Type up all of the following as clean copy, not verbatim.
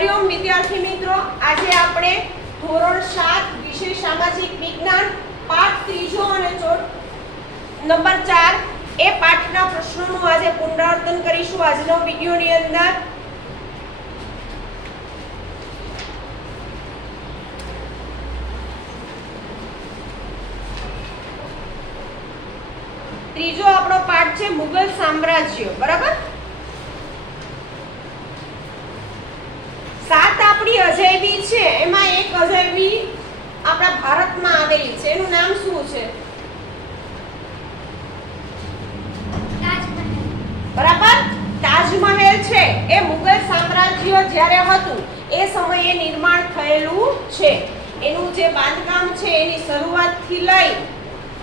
हरिओम विद्यार्थी मित्रों, आज આપણે ધોરણ 7 વિષય સામાજિક વિજ્ઞાન પાઠ ત્રીજો અને નંબર 4 એ પાઠના પ્રશ્નોનું આજે પુનરાવર્તન કરીશું આજનો વિડિયોની અંદર। ત્રીજો આપણો પાઠ છે મુગલ સામ્રાજ્ય, બરાબર। 7 આપણી અજયબી છે, એમાં એક અજયબી આપણા ભારતમાં આવેલી છે, એનું નામ શું છે? તાજમહેલ, બરાબર। તાજમહેલ છે એ મુગલ સામ્રાજ્ય જ્યારે હતું એ સમયે નિર્માણ થયેલું છે। એનું જે બાંધકામ છે એની શરૂઆતથી લઈ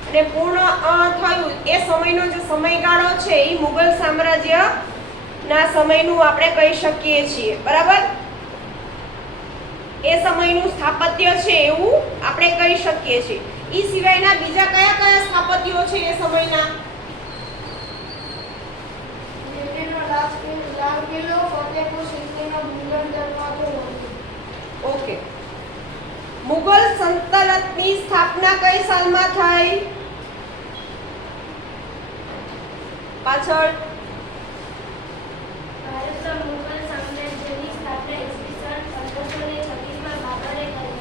અને પૂર્ણ થયું એ સમયનો જે સમયગાળો છે એ મુગલ સામ્રાજ્યના સમયનું આપણે કહી શકીએ છીએ, બરાબર। એ સમયનું સ્થાપત્ય છે એવું આપણે કહી શકીએ છીએ। ઈ સિવાયના બીજા કયા કયા સ્થાપત્યો છે એ સમયના? ઓકે, મુગલ સલ્તનતની સ્થાપના કઈ સાલમાં થઈ? પાછળ ભારતમાં મુગલ સામ્રાજ્યની સ્થાપના ઈસવીસન 1536 માં બાબરે કરી।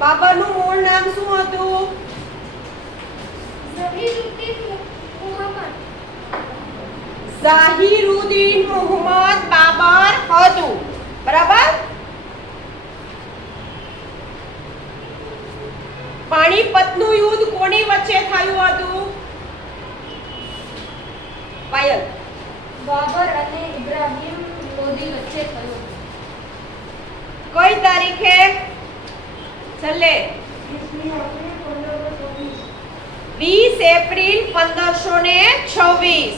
બાબરનું મૂળ નામ શું હતું? ઝાહિરુદ્દીન મુહમ્મદ બાબર હતું, બરાબર। પાણીપતનું યુદ્ધ કોની વચ્ચે થયું હતું? પાયલ? બાબર અને ઇબ્રાહિમ લોધી વચ્ચે થયું। કઈ તારીખે? છેલ્લે 20 એપ્રિલ 1526।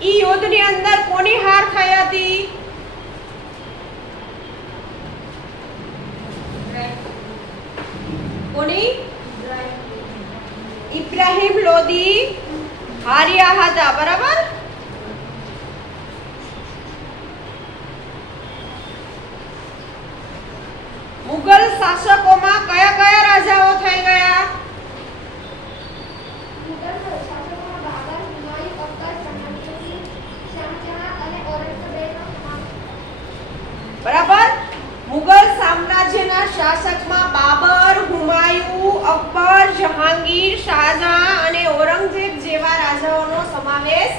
ઈ યુદ્ધની અંદર કોની હાર થઈ હતી? કોની? ઇબ્રાહિમ લોધી હાર્યા હતા, બરાબર। મુગલ શાસકોમાં કયા કયા રાજાઓ થઈ ગયા? મુગલ શાસકોમાં બાબર, હુમાયુ, અકબર, જહાંગીર, શાહજહાં અને ઔરંગઝેબનો સમાવેશ। બરાબર। મુગલ સામ્રાજ્યના શાસકમાં બાબર, હુમાયુ, અકબર, જહાંગીર, શાહજહાં અને ઔરંગઝેબ જેવા રાજાઓનો સમાવેશ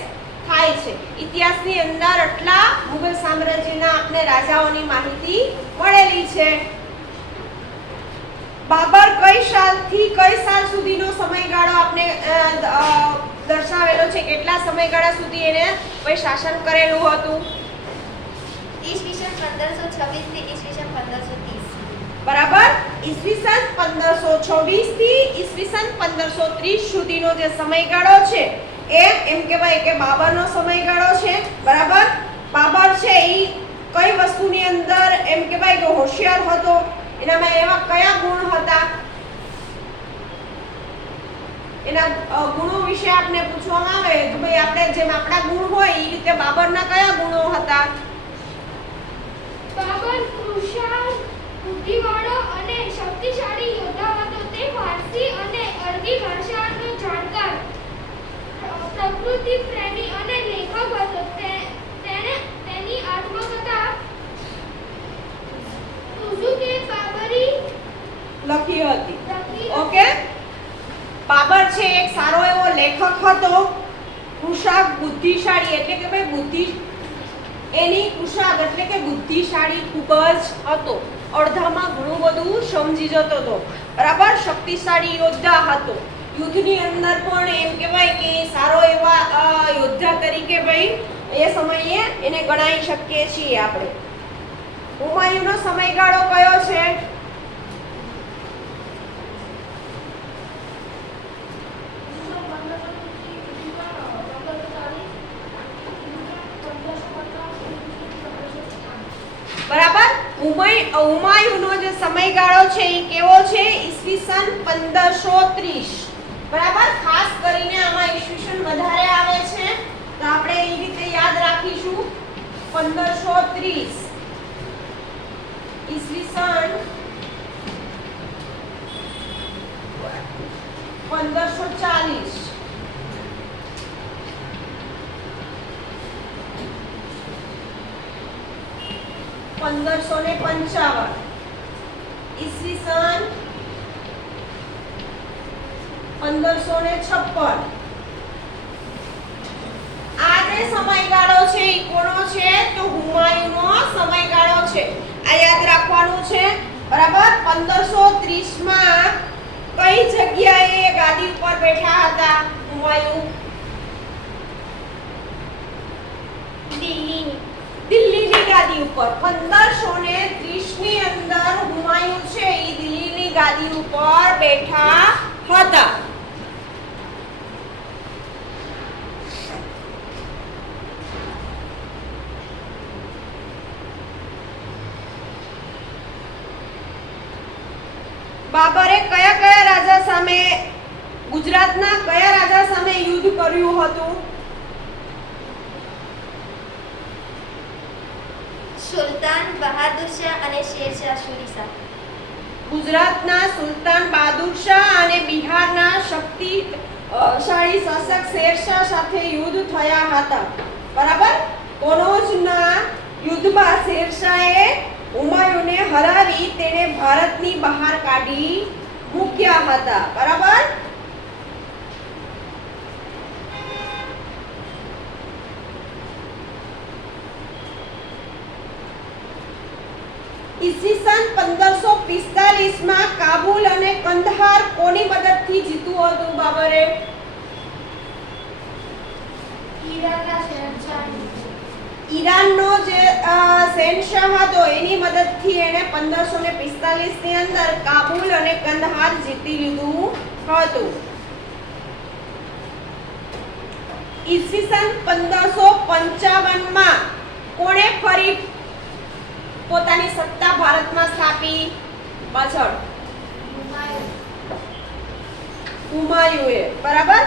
થાય છે। ઇતિહાસની અંદર આટલા મુગલ સામ્રાજ્યના આપણે રાજાઓની માહિતી મળેલી છે। બાબર કઈ સાલથી કઈ સાલ સુધીનો સમયગાળો આપણે દર્શાવેલો છે? કેટલા સમયગાળા સુધી એને કોઈ શાસન કરેલું હતું? ઈસવીસન 1526 થી ઈસવીસન 1530, બરાબર। ઈસવીસન 1526 થી ઈસવીસન 1530 સુધીનો જે સમયગાળો છે એ એમ કહેવાય કે બાબરનો સમયગાળો છે, બરાબર। બાબર છે ઈ કઈ વસ્તુની અંદર એમ કહેવાય કે હોશિયાર હતો? એનામાં એવા કયા ગુણ હતા? એના ગુણો વિશે આપણે પૂછવામાં આવે તો ભાઈ આપણે જેમ આપણા ગુણ હોય એ રીતે બાબરના કયા ગુણો હતા? બાબર કુશળ, બુદ્ધિવાળો અને શક્તિશાળી યોદ્ધા હતો। તે ફારસી અને અરબી ભાષાનો જાણકાર, પ્રકૃતિ પ્રેમી અને લેખક હતો। તેણે તેની આત્મકથા તુઝુક-એ બાબરી લખી હતી, લખી। ઓકે। બાબર છે એક સારો એવો લેખક હતો, કુશાગ, બુદ્ધિશાળી એટલે કે ભાઈ બુદ્ધિ એની કુશાગ એટલે કે બુદ્ધિશાળી ખૂબ જ હતો, અડધામાં ઘણું બધું સમજી જતો હતો, બરાબર। શક્તિશાળી યોદ્ધા હતો, યુદ્ધની અંદર પણ એમ કહેવાય કે સારો એવા યોદ્ધા તરીકે ભાઈ એ સમયે એને ગણાવી શકીએ છીએ આપણે। હુમાયુનો સમયગાળો કયો છે? બરાબર। હુમાયુનો જે સમયગાળો છે એ કેવો છે? ઈસવીસન 1530, બરાબર. ખાસ કરીને આમાં ઈસવીસન વધારે આવે છે તો આપણે એ રીતે યાદ રાખીશું. 1530 ઈસવીસન 1540 1555 ઈસવીસન 1556. આ જે સમયગાળો છે એ કોનો છે તો હુમાયુનો સમયગાળો છે. આ યાદ રાખવાનું છે. બરાબર. 1530 માં કઈ જગ્યાએ ગાદી ઉપર બેઠા હતા હુમાયુ? દિલ્હીની ગાદી ઉપર. 1530 ની અંદર હુમાયુ છે એ દિલ્હીની ગાદી ઉપર બેઠા હતા. બાબરે કયા કયા રાજા સામે ગુજરાતના કયા રાજા સામે યુદ્ધ કર્યું હતું? સુલતાન બહાદુર શાહ અને શેરશાહ સૂરી સાથે. ગુજરાતના સુલતાન બહાદુર શાહ અને બિહારના શક્તિશાળી શાસક શેરશાહ સાથે યુદ્ધ થયા હતા. બરાબર. કનૌજના યુદ્ધમાં શેરશાહે હુમાયુને હરાવી તેને ભારતની બહાર કાઢી મૂક્યા હતા. બરાબર. ઈસવીસન 1545 માં કાબુલ અને કંદહાર કોની મદદથી જીત્યું હતું બાબરે? ઈરાનના શહેનશાહ. ઈરાનનો જે શહેનશાહ હતો એની મદદથી એને 1545 ની અંદર કાબુલ અને કંદહાર જીતી લીધું હતું. ઈસવીસન 1555 માં કોણે ફરી પોતાની સત્તા ભારતમાં સ્થાપી? પાછળ હુમાયુએ. બરાબર.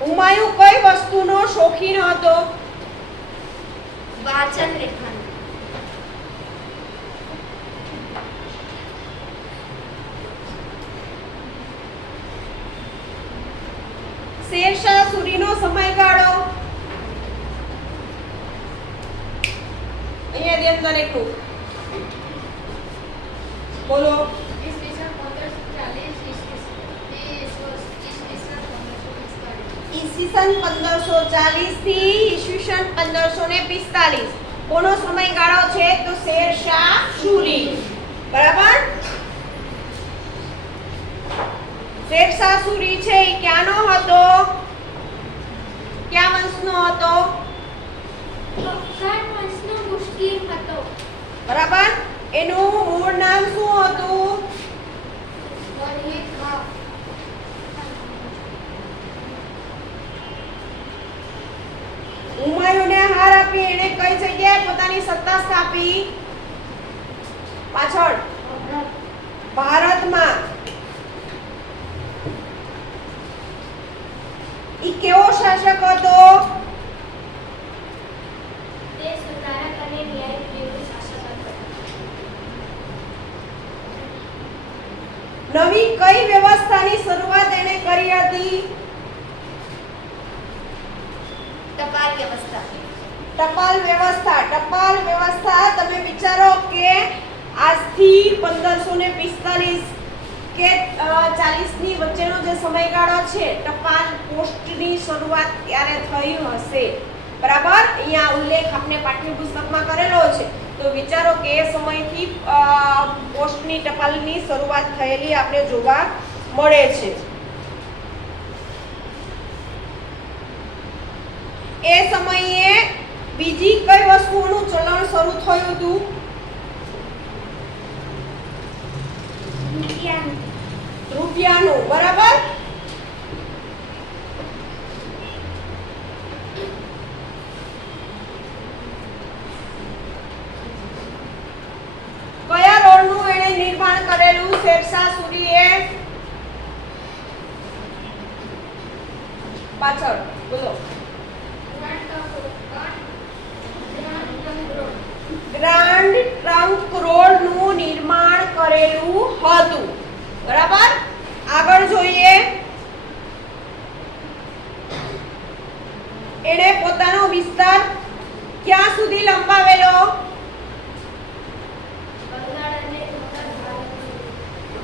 હુમાયુ કઈ વસ્તુનો શોખીન હતો? વાચન લેખન. શેરશાહ સૂરીનો સમયગાળો અહીંયા ધ્યાન દરેકનું બોલો. ઈસવીસન 1540 થી ઈસવીસન 1545 કોનો સમયગાળો છે તો શેરશાહ સૂરી. બરાબર. શેરશાહ સૂરી છે એ ક્યાંનો હતો? ક્યાં વંશનો હતો? અફઘાન વંશનો મુસ્લિમ હતો. બરાબર. એનું મૂળ નામ શું હતું? વલીદ ખાન. હુમાયુને હાર આપી એને કઈ જગ્યાએ પોતાની સત્તા સ્થાપી? પાછળ ભારતમાં. ઈ કેવો શાસક હતો? તે સુધારક અને ન્યાયપ્રિય શાસક હતો. નવી કઈ વ્યવસ્થાની શરૂઆત એને કરી હતી? ટપાલ વ્યવસ્થા. ટપાલ વ્યવસ્થા. ટપાલ વ્યવસ્થા તમે વિચારો કે આજથી 1545 કે 40 ની વચ્ચેનો જે સમયગાળો છે ટપાલ પોસ્ટની શરૂઆત ક્યારે થઈ હશે? બરાબર. અહીંયા ઉલ્લેખ આપણે પાઠ્યપુસ્તકમાં કરેલો છે તો વિચારો કે એ સમયથી પોસ્ટની ટપાલની શરૂઆત થયેલી આપણે જોવા મળે છે. એ સમયે બીજી કઈ વસ્તુઓનું ચલણ શરૂ થયું હતું? રૂપિયાનું. બરાબર. કઈ નિર્માણ કરેલું શેરશાહ સૂરીએ? પાછળ બોલો. ગ્રાન્ડ ટ્રંક રોડનું નિર્માણ કરેલું હતું. બરાબર. આગળ જોઈએ. એણે પોતાનો વિસ્તાર ક્યાં સુધી લંબાવેલો?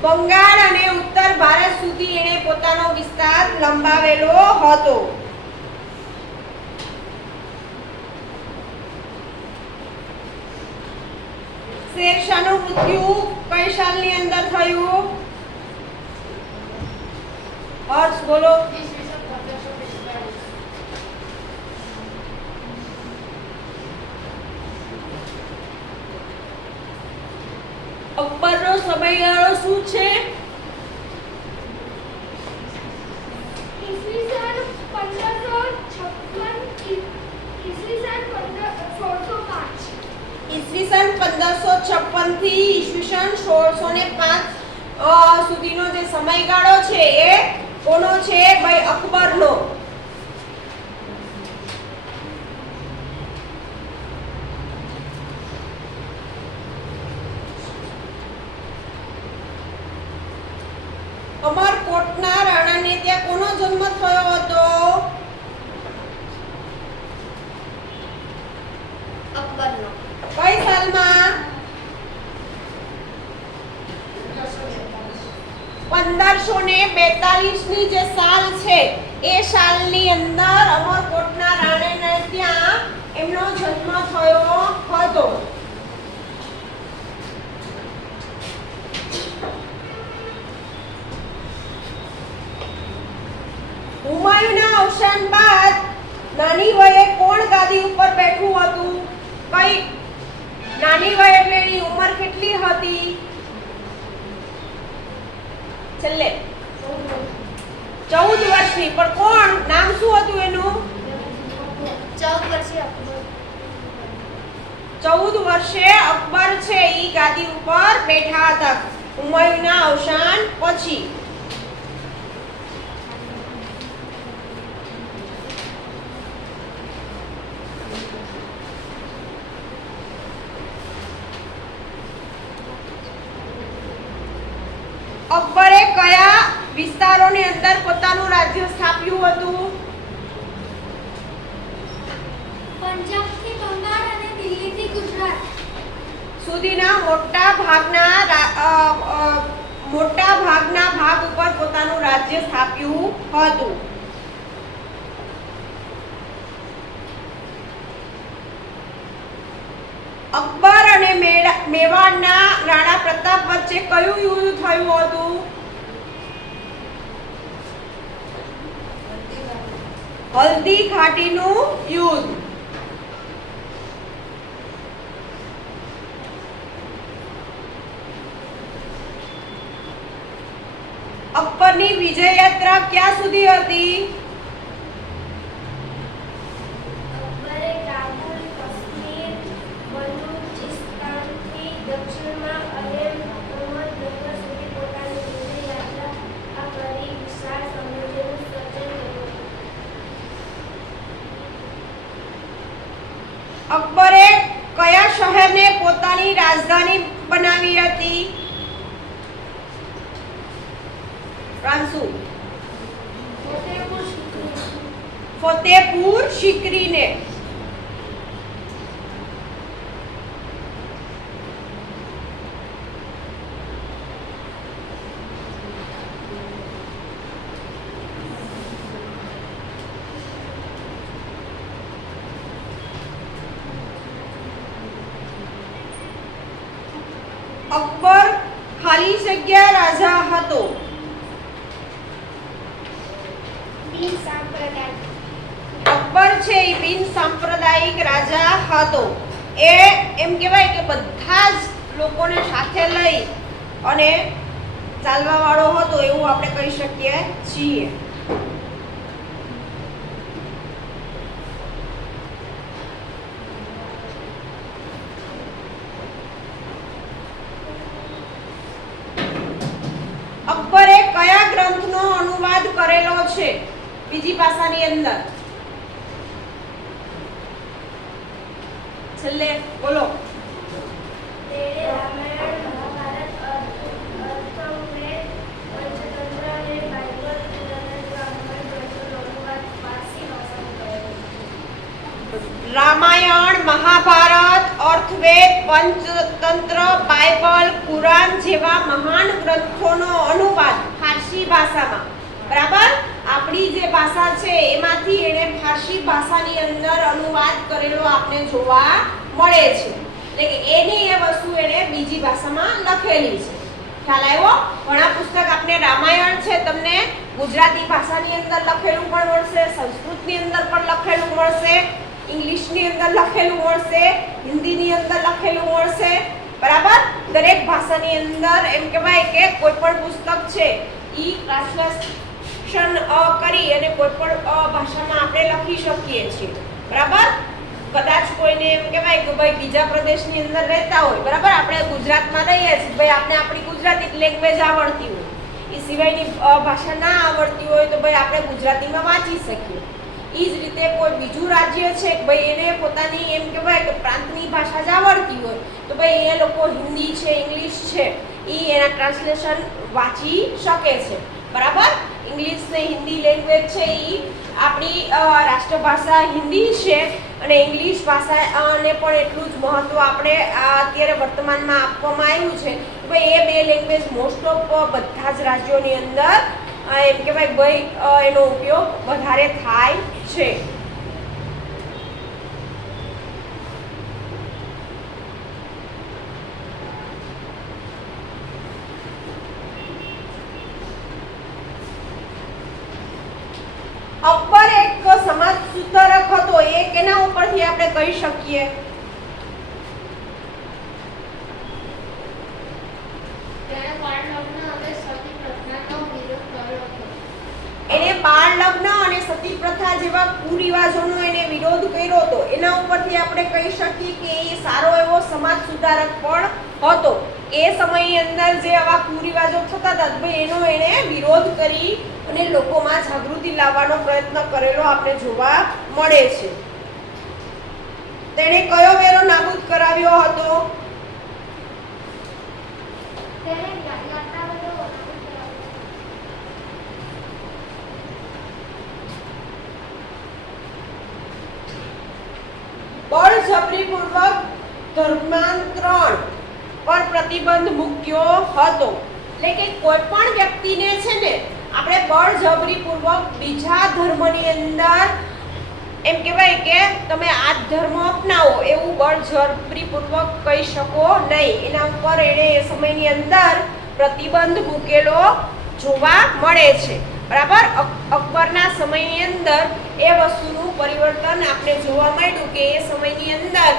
બંગાળ અને ઉત્તર ભારત સુધી એણે પોતાનો વિસ્તાર લંબાવેલો હતો. શેરશાહનું મૃત્યુ કઈ સાલની અંદર થયું? હર્ષ બોલો. અકબરનો સમયગાળો શું છે? ઈસવીસન 1556 ઈસવીસન 1605. ઈસવીસન 1556 થી ઈસવીસન 1605 સુધીનો જે સમયગાળો છે એ કોનો છે? ભાઈ અકબરનો. અમરકોટના રાણાને ત્યાં કોનો જન્મ થયો હતો? અકબરનો. કઈ સાલમાં? 1542 ની જે સાલ છે એ સાલની અંદર અમરકોટના રાણાને ત્યાં એમનો જન્મ થયો હતો. હુમાયુના અવસાન બાદ નાની વયે કોણ ગાદી ઉપર બેઠું હતું? કઈ નાની વય એટલે એની ઉંમર કેટલી હતી? છેલ્લે 14 વર્ષની. પણ કોણ? નામ શું હતું એનું? 14 વર્ષીય અકબર. 14 વર્ષે અકબર છે ઈ ગાદી ઉપર બેઠા હતા હુમાયુના અવસાન પછી. અકબરે કયા વિસ્તારોની અંદર પોતાનું રાજ્ય સ્થાપ્યું હતું? પંજાબથી બંગાળ અને દિલ્હીથી ગુજરાત સુધીના મોટા ભાગના ભાગ ઉપર પોતાનું રાજ્ય સ્થાપ્યું હતું. અકબર અને મેવાડના રાણા પ્રતાપ વચ્ચે કયું યુદ્ધ થયું હતું? હલ્દી ઘાટીનું યુદ્ધ. અકબરની વિજય યાત્રા ક્યાં સુધી હતી? અકબરે કાબુલ, કાશ્મીર, બલુચિસ્તાનથી દક્ષિણમાં અહેમદનગર સુધી પોતાની વિજય યાત્રા કરી વિશાળ સામ્રાજ્યનું સર્જન કર્યું. અકબરે કયા શહેરને પોતાની રાજધાની બનાવી હતી? ફ્રાન્સુ. ફતેહપુર સિકરીને. અકબર ખાલી જગ્યા રાજા હતો. અકબર છે એ બિન સાંપ્રદાયિક રાજા હતો. એ એમ કહેવાય કે બધા જ લોકોને સાથે લઈ અને ચાલવા વાળો હતો એવું આપણે કહી શકીએ છીએ. અનુવાદ કરેલો છે બીજી ભાષાની અંદર? છેલ્લે બોલો. તેણે રામાયણ, મહાભારત, અથર્વવેદ, પંચતંત્ર અને બાઇબલ જેવા મહાન ગ્રંથોનો અનુવાદ પારસી ભાષામાં કરેલો છે. રામાયણ, મહાભારત, અર્થવેદ, પંચતંત્ર, બાઇબલ, કુરાન જેવા મહાન ગ્રંથોનો અનુવાદ ફારસી ભાષામાં. બરાબર? આપણી જે ભાષા છે એમાંથી એણે ફારસી ભાષાની અંદર અનુવાદ કરેલો આપણે જોવા મળે છે. એટલે કે એની એ વસ્તુ એણે બીજી ભાષામાં લખેલી છે. ખ્યાલ આવ્યો? ઘણા પુસ્તક આપણે રામાયણ છે તમને ગુજરાતી ભાષાની અંદર લખેલું પણ મળશે, સંસ્કૃતની અંદર પણ લખેલું મળશે, ઇંગ્લિશની અંદર લખેલું મળશે, હિન્દીની અંદર લખેલું મળશે. બરાબર? દરેક ભાષાની અંદર એમ કહેવાય કે કોઈ પણ પુસ્તક છે ઈ ટ્રાન્સલેશન કરી અને કોઈ પણ ભાષામાં આપણે લખી શકીએ છીએ. બરાબર? કદાચ કોઈને એમ કહેવાય કે ભાઈ બીજા પ્રદેશની અંદર રહેતા હોય, બરાબર, આપણે ગુજરાતમાં રહીએ છીએ, ભાઈ આપણે આપણી ગુજરાતી લેંગ્વેજ આવડતી હોય, એ સિવાયની ભાષા ના આવડતી હોય તો ભાઈ આપણે ગુજરાતીમાં વાંચી શકીએ. એ જ રીતે કોઈ બીજું રાજ્ય છે ભાઈ એને પોતાની એમ કહેવાય કે પ્રાંતની ભાષા જ આવડતી હોય તો ભાઈ એ લોકો હિન્દી છે, ઇંગ્લિશ છે, એ એના ટ્રાન્સલેશન વાંચી શકે છે. બરાબર? ઇંગ્લિશ ને હિન્દી લેંગ્વેજ છે એ આપણી રાષ્ટ્રભાષા હિન્દી છે અને ઇંગ્લિશ ભાષાને પણ એટલું જ મહત્વ આપણે અત્યારે વર્તમાનમાં આપવામાં આવ્યું છે. ભાઈ એ બે લેંગ્વેજ મોસ્ટ ઓફ બધા જ રાજ્યોની અંદર એમ કહેવાય ભાઈ એનો ઉપયોગ વધારે થાય છે. અકબર એક સમાજ સુધારક હતો. એ કેના ઉપરથી આપણે કહી શકીએ? તેણે બાળ લગ્ન અને સતી પ્રથાનો વિરોધ કર્યો હતો. એને બાળ લગ્ન અને સતી પ્રથા જેવા કુરિવાજોનો એને વિરોધ કર્યો હતો. એના ઉપરથી આપણે કહી શકીએ કે એ સારો એવો સમાજ સુધારક પણ હતો. એ સમયની અંદર જે આવા કુરિવાજો થતા હતા ભાઈ એનો એને વિરોધ કરી અને લોકોમાં જાગૃતિ લાવવાનો પ્રયત્ન કરેલો આપણે જોવા મળે છે. તેણે કયો વેરો નાબૂદ કરાવ્યો હતો? તેણે યાત્રાવેરો નાબૂદ કરાવ્યો. બળજબરીપૂર્વક ધર્માંતરણ પર પ્રતિબંધ મૂક્યો હતો. એટલે કે કોઈ પણ વ્યક્તિને છે ને આપણે બળજબરીપૂર્વક બીજા ધર્મની અંદર એમ કહેવાય કે તમે આ ધર્મ અપનાવો એવું બળજબરીપૂર્વક કહી શકો નહીં. એના ઉપર એણે એ સમયની અંદર પ્રતિબંધ મૂકેલો જોવા મળે છે. બરાબર? અકબરના સમયની અંદર એ વસ્તુનું પરિવર્તન આપણે જોવા મળ્યું કે એ સમયની અંદર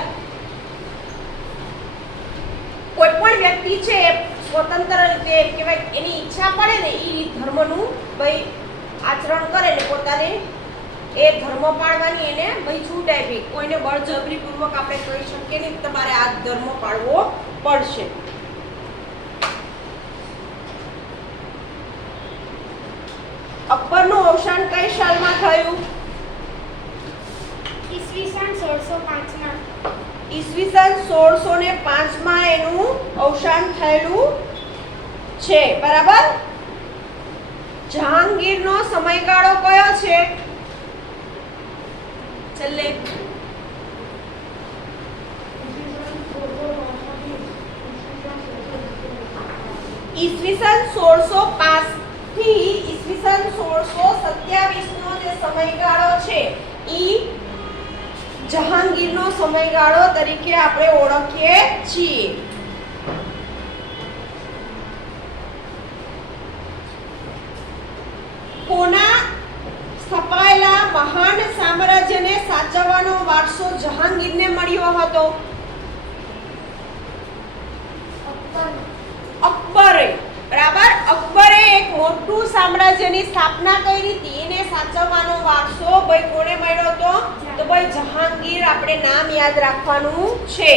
કોઈ પણ વ્યક્તિ છે સ્વતંત્ર રીતે કહેવાય એની ઈચ્છા પડે ને એ ધર્મનું ભાઈ આચરણ કરે ને પોતાને એ ધર્મ પાળવાની એને ભાઈ છૂટ આપી. કોઈને બળજબરીપૂર્વક આપણે કહી શકીએ નહીં તમારે આ ધર્મ પાળવો પડશે. અકબરનું અવસાન કઈ સાલમાં થયું? ઈસવીસન 1605 ઈસવીસન 1605 માં એનું અવસાન થયેલું છે. બરાબર? જહાંગીરનો સમયગાળો કયો છે? છેલ્લે ઈસવીસન 1605 થી ઈસવીસન 1627 નો જે સમયગાળો છે ઈ જહાંગીરનો સમયગાળો તરીકે આપણે ઓળખીએ છીએ. કોના સ્થપાયેલા મહાન સામ્રાજ્યને સાચવવાનો વારસો જહાંગીરને મળ્યો હતો? અકબરે. બરાબર? અકબરે એક મોટું સામ્રાજ્યની સ્થાપના કરી હતી. એને સાચવવાનો વારસો ભાઈ કોને મળ્યો હતો? તો ભાઈ જહાંગીર. આપણે નામ યાદ રાખવાનું છે.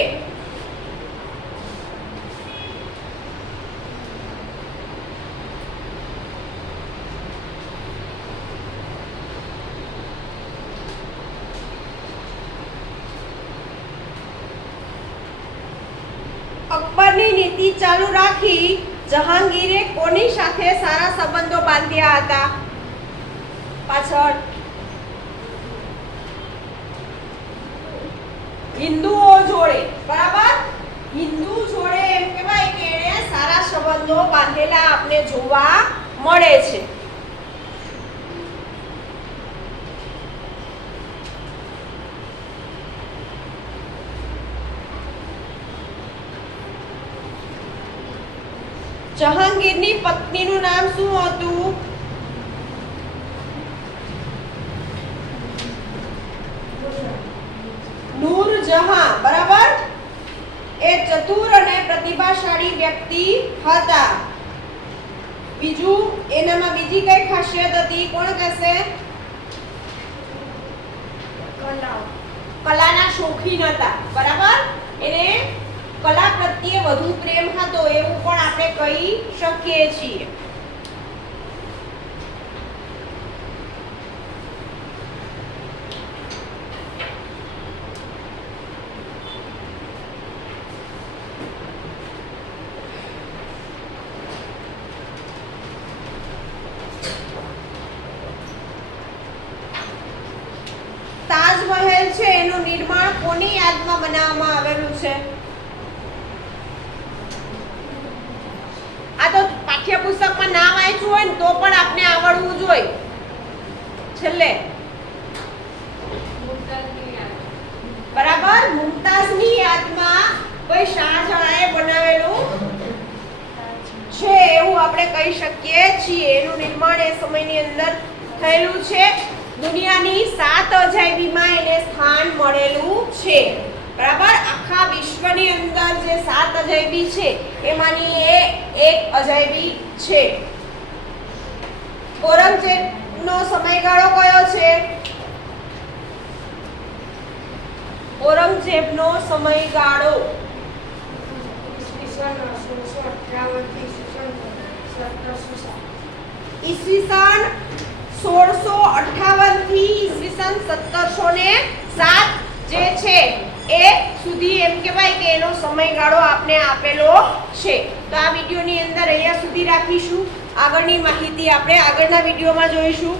અકબરની નીતિ ચાલુ રાખી જહાંગીરે કોની સાથે સારા સંબંધો બાંધ્યા હતા? પાછળ હિન્દુઓ જોડે, બરાબર? હિન્દુ જોડે એમ કહેવાય કે એણે સારા સંબંધો બાંધેલા આપણે જોવા મળે છે. જહાંગીરની પત્નીનું નામ શું હતું? નૂરજહાં, બરાબર? એ ચતુર અને પ્રતિભાશાળી વ્યક્તિ હતા. બીજું, એનામાં બીજી કઈ ખાસિયત હતી? કોણ કહેશે? કલાના શોખીન હતા, બરાબર? એને કલા પ્રત્યે વધુ પ્રેમ હતો એવું પણ આપણે કહી શકીએ છીએ. તાજમહેલ છે એનું નિર્માણ કોની યાદમાં બનાવવામાં આવેલું છે? આ તો પાઠ્યપુસ્તકમાં નામ વાંચ્યું હોય ને તો પણ આપણે આવડવું જોઈએ. છેલ્લે બરાબર, મુમતાઝની યાદમાં કોઈ શાહજહાંએ બનાવેલું છે એવું આપણે કહી શકીએ છીએ. એનું નિર્માણ એ સમયની અંદર થયેલું છે. દુનિયાની 7 અજાયબીમાં એને સ્થાન મળેલું છે, બરાબર? આખા વિશ્વની અંદર જે 7 અજાયબી છે એમાંની એ એક અજાયબી છે. ઔરંગઝેબનો સમયગાળો કયો છે? ઔરંગઝેબનો સમયગાળો ઈસવીસન 1658 થી ઈસવીસન 1707 જે છે એ સુધી એમ કહેવાય કે એનો સમયગાળો આપણે આપેલો છે. તો આ વિડીયોની અંદર અહીંયા સુધી રાખીશું. આગળની માહિતી આપણે આગળના વિડીયોમાં જોઈશું.